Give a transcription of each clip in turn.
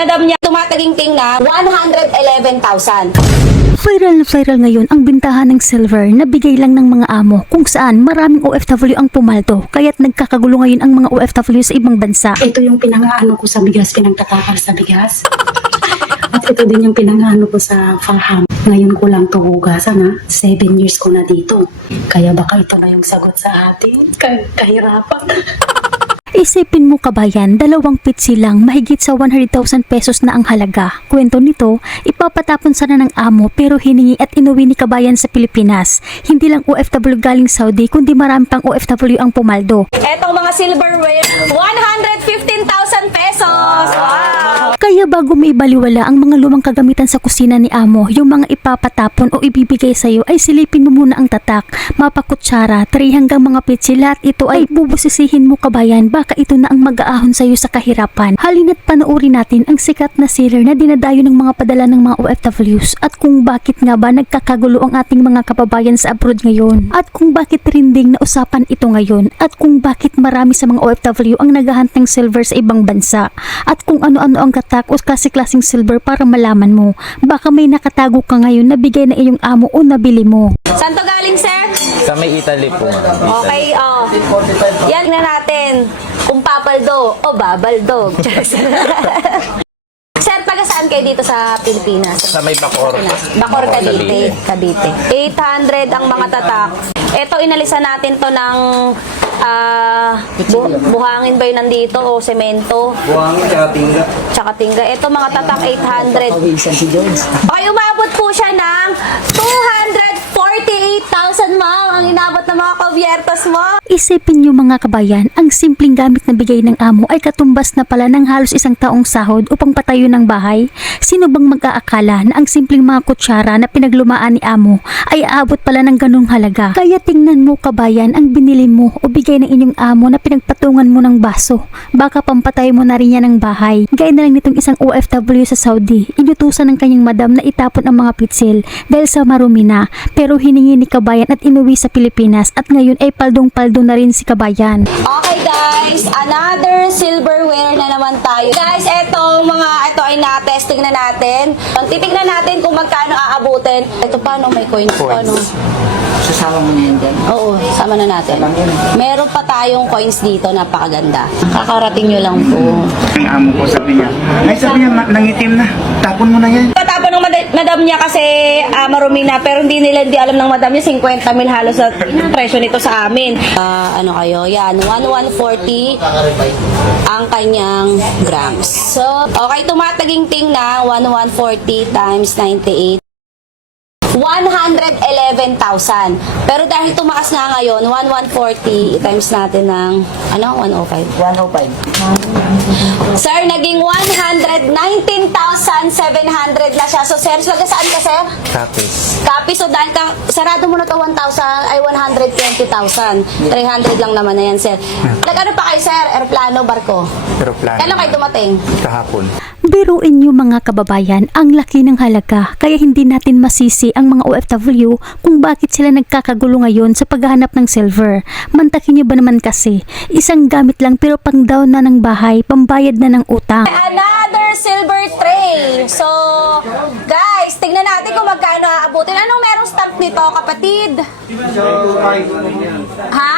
madam niya tumataginting na 111,000. Viral na viral ngayon ang bintahan ng silver na bigay lang ng mga amo kung saan maraming OFW ang pumaldo kaya't nagkakagulo ngayon ang mga OFW sa ibang bansa. Ito yung pinangaano ko sa bigas, pinangtatakal sa bigas. At ito din yung pinangaano ko sa farm. Ngayon ko lang ito hugasan ha. 7 years ko na dito. Kaya baka ito na yung sagot sa ating kahirapan. Isipin mo kabayan, 2 pitsi lang, mahigit sa 100,000 pesos na ang halaga. Kwento nito, ipapatapon sana ng amo pero hiningi at inuwi ni kabayan sa Pilipinas. Hindi lang OFW galing Saudi kundi marami pang OFW ang pumaldo. Etong mga silverware, 115,000 pesos. Wow! Kaya bago may baliwala ang mga lumang kagamitan sa kusina ni amo, yung mga ipapatapon o ibibigay sa iyo ay silipin mo muna ang tatak, mapakutsara, tray hanggang mga pitsi, lahat ito ay bubusisihin mo kabayan, baka ito na ang mag-aahon sa iyo sa kahirapan. Halina't panoorin natin ang sikat na seller na dinadayo ng mga padala ng mga OFWs at kung bakit nga ba nagkakagulo ang ating mga kababayan sa abroad ngayon at kung bakit trending na usapan ito ngayon at kung bakit marami sa mga OFW ang naghahunt ng silver sa ibang bansa at kung ano-ano ang katak o klase-klaseng silver para malaman mo. Baka may nakatago ka ngayon na bigay na iyong amo o nabili mo. Saan to galing, sir? Sa may Italy po, ma'am. Okay, oh. Yan na natin. Kung papaldo o babaldo. Sir, taga saan kayo dito sa Pilipinas? Sa may Bacoor. Bacoor, Cavite. 800 ang mga tatak. Ito, inalisan natin to ng buhangin ba yun nandito o semento? Buhangin, Tsaka tingga. Ito mga tatak 800. Okay, umabot po siya ng 248,000, ma'am. Ang inabot ng mga kabyertos mo. Isipin niyo mga kabayan, ang simpleng gamit na bigay ng amo ay katumbas na pala ng halos isang taong sahod upang patayo ng bahay. Sino bang mag-aakala na ang simpleng mga kutsara na pinaglumaan ni amo ay aabot pala ng ganung halaga? Kaya tingnan mo kabayan ang binili mo o bigay ng inyong amo na pinagpatungan mo ng baso. Baka pampatay mo na rin yan ng bahay. Gaya na lang nitong isang OFW sa Saudi. Inutusan ng kanyang madam na itapon ang mga pitsil dahil sa marumi na. Pero hiningi ni kabayan at inuwi sa Pilipinas at ngayon ay paldong-paldo na rin si kabayan. Okay guys, another silverware na naman tayo. Guys, ito ay na-testing na natin. Titignan natin kung magkano aabutin. Ito paano may coins paano? Sasama mo na yan dyan. Oo, sama na natin. Meron pa tayong coins dito, napakaganda. Kakarating nyo lang po. Ang amo ko sabi niya, nangitim na, tapon mo na yan. Katapon ng madam niya kasi marumi na, pero hindi alam ng madam niya 50 mil halos sa presyo nito sa amin. Ano kayo? Yan, 140 ang kanyang grams. So, okay, tumataginting na 140 times 98. 111,000. Pero dahil tumakas nga ngayon, 140 times natin ng 105. 105. Sir, naging 119,700 na siya. So, sir, saan ka, sir? Tapos, Copy. So, dahil sarado mo na to 120,000. 300 lang naman na yan, sir. Nag-ano pa kayo, sir? Aeroplano, barko? aeroplano. Kailan kayo dumating? Kahapon. Biruin niyo mga kababayan, ang laki ng halaga kaya hindi natin masisi ang mga OFW kung bakit sila nagkakagulo ngayon sa paghahanap ng silver. Mantakin niyo ba naman kasi, isang gamit lang pero pang down na ng bahay, pambayad na ng utang. Another silver tray. So, guys, tignan natin kung magkano aabutin. Anong merong stamp nito, kapatid? Ha?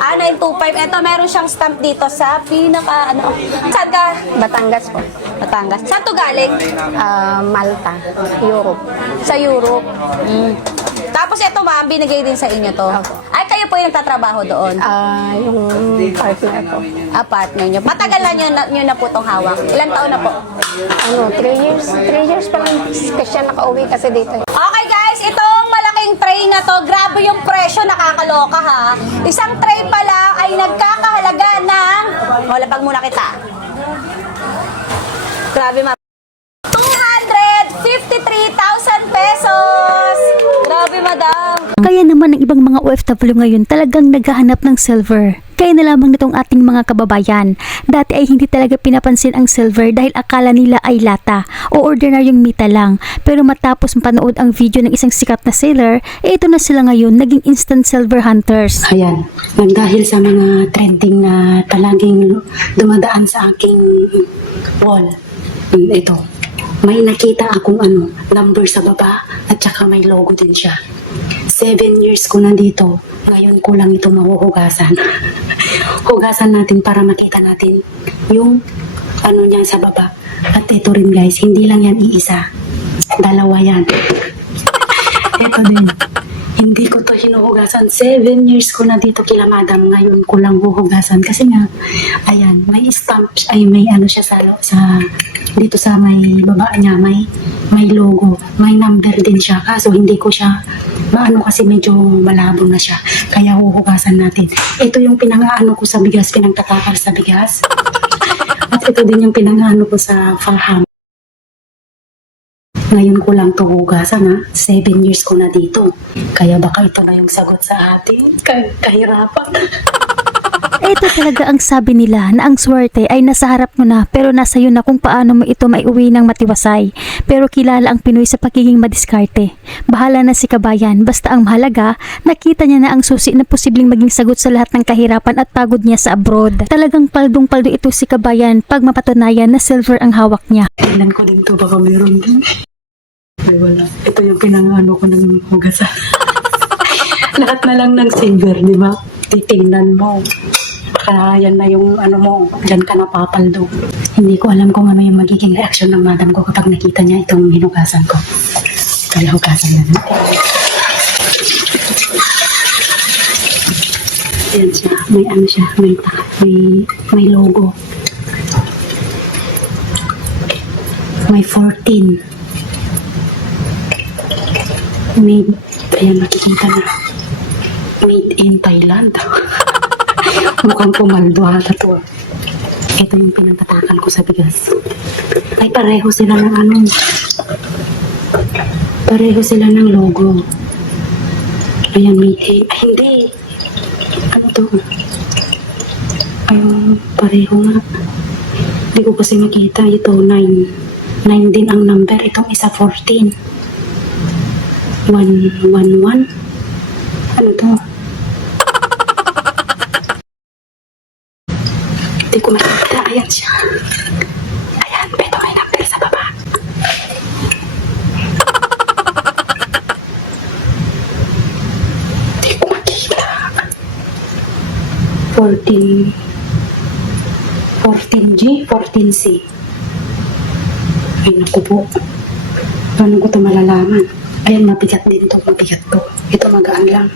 925. Ito, meron siyang stamp dito sa pinaka, saan ka? Batangas po. Batangas. Saan to galing? Malta, Europe. Sa Europe. Tapos ito, ma'am, binigay din sa inyo to. Ay, kayo po yung nagtatrabaho doon. Yung partner ko. Partner nyo. Matagal na nyo na po itong hawak. Ilang taon na po? 3 years. 3 years pa lang siya nakauwi kasi dito. Okay guys, itong malaking tray na to, grabe yung presyo, nakakaloka ha. Isang tray pa lang ay nagkakahalaga ng, lapag muna kita. Grabe ma. 253,000 pesos! Grabe madam. Kaya naman ang ibang mga OFW ngayon talagang naghahanap ng silver. Kaya na lamang nitong ating mga kababayan. Dati ay hindi talaga pinapansin ang silver dahil akala nila ay lata o ordinaryong metal lang. Pero matapos mapanood ang video ng isang sikat na seller, ito na sila ngayon naging instant silver hunters. Ayan, dahil sa mga trending na palaging dumadaan sa aking wall. Ito, may nakita akong number sa baba at saka may logo din siya. 7 years ko nandito, ngayon ko lang ito mahuhugasan. Hugasan natin para makita natin yung niya sa baba. At ito rin guys, hindi lang yan iisa. Dalawa yan. Ito din. Hindi ko to hinuhugasan. 7 years ko na dito kila madam. Ngayon ko lang huhugasan. Kasi nga, ayan, may stamp, may siya dito sa may baba niya, may logo. May number din siya. Kaso hindi ko siya, kasi medyo malabo na siya. Kaya huhugasan natin. Ito yung pinangaano ko sa bigas, pinangtatakal sa bigas. At ito din yung pinangaano ko sa Farham. Ngayon ko lang to hugasan 7 years ko na dito. Kaya baka ito na yung sagot sa ating kahirapan. Ito talaga ang sabi nila na ang swerte ay nasa harap mo na pero nasa iyo na kung paano mo ito maiuwi ng matiwasay. Pero kilala ang Pinoy sa pagiging madiskarte. Bahala na si kabayan, basta ang mahalaga, nakita niya na ang susi na posibleng maging sagot sa lahat ng kahirapan at pagod niya sa abroad. Talagang paldong-paldo ito si kabayan pag mapatunayan na silver ang hawak niya. Tingnan ko din to, baka meron din. Ay wala. Ito yung pinangano ko ng hugasan. Lahat na lang ng silver, di ba? Titingnan mo. Baka yan na yung mo, dyan ka napapaldo. Hindi ko alam kung ano yung magiging reaksyon ng madam ko kapag nakita niya itong hinugasan ko. Kaya hugasan na natin. Ayan siya. May siya. May logo. May 14. Ayan, makikita na. Made in Thailand. Mukhang pumaldo ata to. Ito yung pinatatakal ko sa bigas. Ay, pareho sila ng Pareho sila ng logo. Ayan, made in. Ay, hindi. Ano to? Ayun, pareho nga. Hindi ko kasi makita. Ito, 9. 9 din ang number. Itong isa, 14. 111. Ano to? Hindi ko makita. Ayan siya. Ayan, ito may number sa baba. Hindi ko makita. 14G, 14C. Ay, naku po. Paano ko ito malalaman? Ayan, mabigat din to, mabigat to. Ito magaan lang.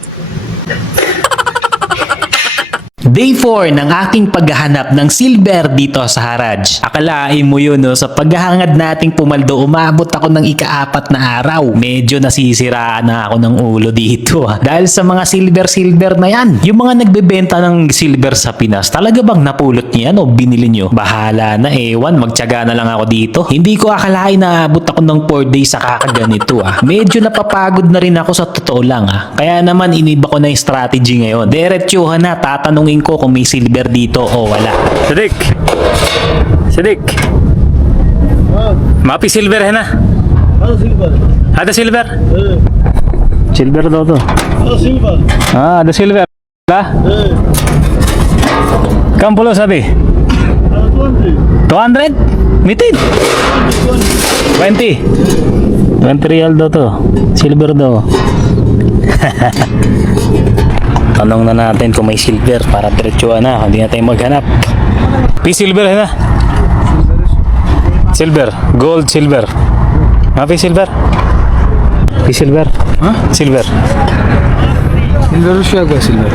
Day 4 ng aking paghahanap ng silver dito sa Haraj. Akalain mo yun, no? Sa paghahangad nating pumaldo, umabot ako ng ika-4 na araw. Medyo nasisiraan na ako ng ulo dito. Dahil sa mga silver na yan. Yung mga nagbebenta ng silver sa Pinas, talaga bang napulot niyo yan o binili niyo? Bahala na, ewan, magtiyaga na lang ako dito. Hindi ko akalain na abot ako ng 4 days sa kakaganito. Medyo napapagod na rin ako sa totoo lang. Kaya naman iniba ko na yung strategy ngayon. Diretsuhan na, tatanungin ko kung may silver dito o wala. Sidik. Mapi silver है ना? silver. Ada silver? Silver daw to. Silver. Ada silver. Lah? Kam puluh sabi? 200. 200? Mitid? 20. 20 real daw to. Silver daw. Tanong na natin kung may silver para diretsuhan na. Hindi na tayo maghanap. Silver na. Silver. Gold, silver. Mapi silver? Silver? Ha? Silver. Silver وش يبغى silver؟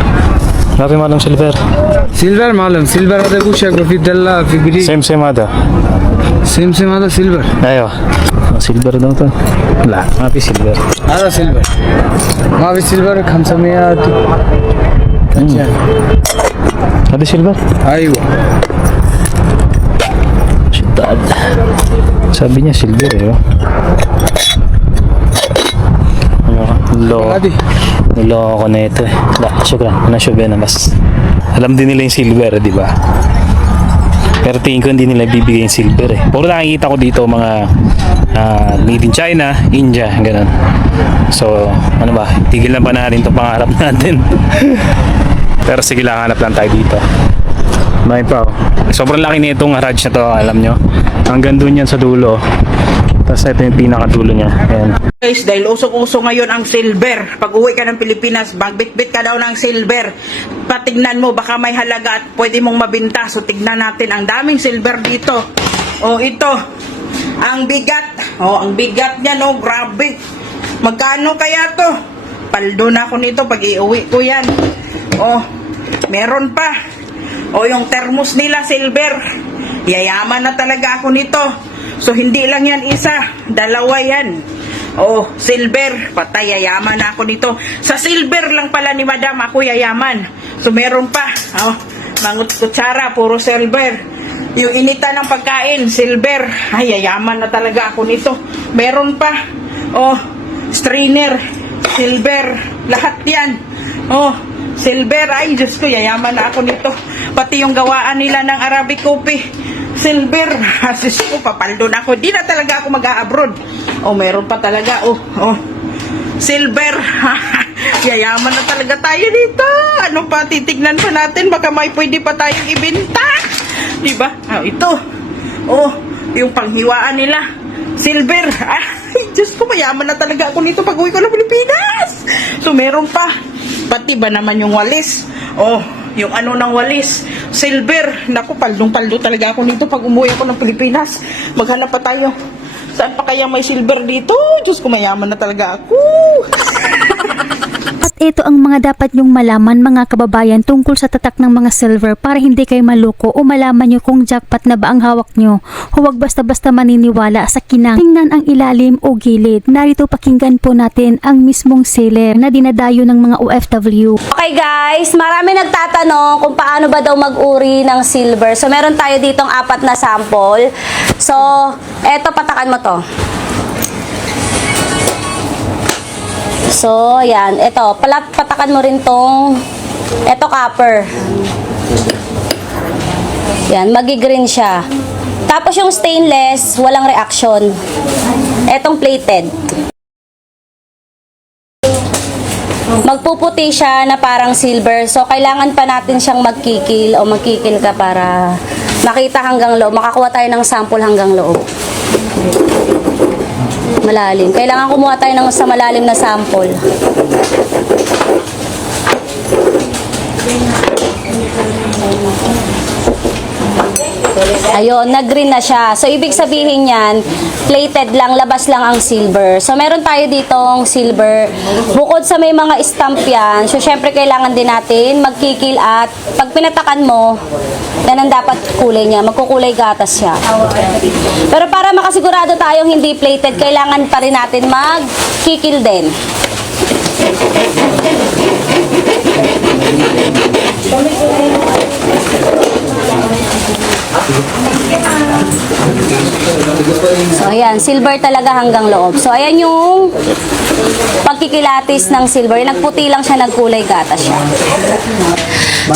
Mapi malam silver. silver معلم silver هذا وش يبغى في دلة في بريد Same ada. same هذا silver Ayo. Silver daw to. Wala. Mapi silver. هذا silver ما في silver 500 Ada silver? أيوة Syedad. Sabi niya silver eh. هذه Niloko na ito eh. Syukran. Nasyube na mas. Alam din nila yung silver, di ba? Pero tingin ko hindi nila bibigay yung silver eh. Puro nakikita ko dito mga made in China, India, ganun. So, ano ba? Tigil na ba natin itong pangarap natin? Pero sige lang, hanap lang tayo dito. May pa oh. Sobrang laki na itong Haraj na to, alam nyo. Hanggang doon yan sa dulo. Tapos ito yung pinakadulo niya. Ayan. Guys, dahil usok-uso ngayon ang silver. Pag uwi ka ng Pilipinas, magbitbit ka daw ng silver. Patignan mo, baka may halaga at pwede mong mabinta. So tignan natin, ang daming silver dito. Oh, ito. Ang bigat. Oh, ang bigat niya, no, grabe. Magkano kaya to? Paldo na ako nito pag iuwi ko yan. Oh, meron pa. Oh, yung thermos nila silver. Yayaman na talaga ako nito. So hindi lang yan isa, dalawa yan. Oh, silver, patay, yayaman na ako nito. Sa silver lang pala ni Madam ako yayaman. So meron pa. Oh, mangut kutsara, puro silver. Yung inita ng pagkain, silver. Ay, yayaman na talaga ako nito. Meron pa. Oh, strainer, silver. Lahat yan. Oh, silver. Ay, Diyos ko, yayaman na ako nito. Pati yung gawaan nila ng Arabic coffee, silver. Asis ko, papaldo na ako. Di na talaga ako mag-a-abroad. Oh, meron pa talaga. Oh, silver. Yayaman na talaga tayo dito. Ano pa, titignan pa natin. Baka may pwede pa tayong ibenta. Diba? Oh, ito. Oh, yung panghiwaan nila. Silver. Ay, Diyos ko, mayaman na talaga ako nito pag uwi ko ng Pilipinas. So, meron pa. Pati ba naman yung walis? Oh, yung ano ng walis, silver. Naku, paldong-paldo talaga ako nito pag umuwi ako ng Pilipinas. Maghanap pa tayo. Saan pa kaya may silver dito? Diyos ko, mayaman na talaga ako. At ito ang mga dapat nyong malaman mga kababayan tungkol sa tatak ng mga silver para hindi kayo maluko o malaman nyo kung jackpot na ba ang hawak nyo. Huwag basta-basta maniniwala sa kinang. Tingnan ang ilalim o gilid. Narito pakinggan po natin ang mismong seller na dinadayo ng mga OFW. Okay guys, marami nagtatanong kung paano ba daw mag-uri ng silver. So meron tayo ditong 4 na sample. So, eto, patakan mo to. So, yan. Ito, patakan mo rin tong, ito copper. Yan, magi-green siya. Tapos yung stainless, walang reaction. Etong plated. Magpuputi siya na parang silver. So, kailangan pa natin siyang magkikil o magkikil ka para makita hanggang loob. Makakuha tayo ng sample hanggang loob. Malalim. Kailangan kumuha tayo ng sa malalim na sample. Ayun, nag-green na siya. So, ibig sabihin yan, plated lang, labas lang ang silver. So, meron tayo ditong silver. Bukod sa may mga stamp yan, so, syempre, kailangan din natin magkikil at pag pinatakan mo, yan ang dapat kulay niya. Magkukulay gatas siya. Pero para makasigurado tayong hindi plated, kailangan pa rin natin magkikil din. So, ayan, silver talaga hanggang loob. So, ayan yung pagkikilatis ng silver. Nagputi lang siya, nagkulay gatas siya.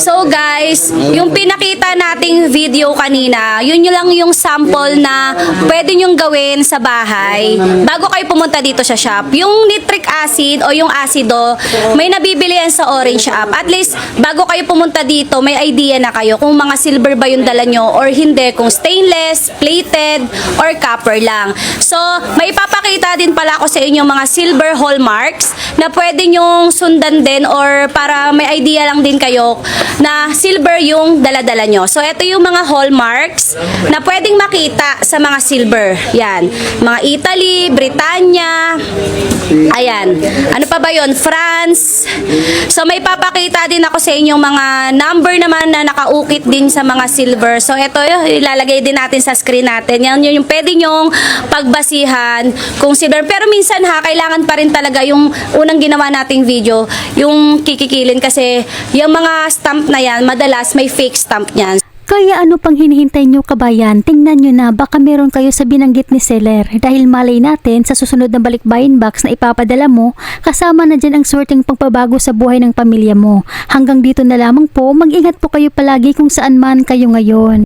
So, guys, yung pinakita nating video kanina, yun lang yung sample na pwede nyong gawin sa bahay bago kayo pumunta dito sa shop. Yung nitric acid o yung acido, may nabibili yan sa Orange App. At least, bago kayo pumunta dito, may idea na kayo kung mga silver ba yung dala nyo or hindi, kung stainless, plated, or copper lang. So, may papakita din pala ako sa inyo mga silver hallmarks na pwede nyong sundan din or para may idea lang din kayo na silver yung dala-dala nyo. So, ito yung mga hallmarks na pwedeng makita sa mga silver. Yan. Mga Italy, Britanya, ayan. Ano pa ba yun? France. So, may papakita din ako sa inyong mga number naman na nakaukit din sa mga silver. So, ito ilalagay din natin sa screen natin. Yan yung pwede nyong pagbasihan kung silver. Pero minsan kailangan pa rin talaga yung unang ginawa nating video, yung kikikilin kasi yung mga stamp na yan, madalas may fake stamp niyan. Kaya ano pang hinihintay nyo kabayan? Tingnan nyo na baka meron kayo sa binanggit ni seller dahil malay natin sa susunod na balikbayin box na ipapadala mo, kasama na dyan ang swerteng pagpabago sa buhay ng pamilya mo. Hanggang dito na lamang po, mag-ingat po kayo palagi kung saan man kayo ngayon.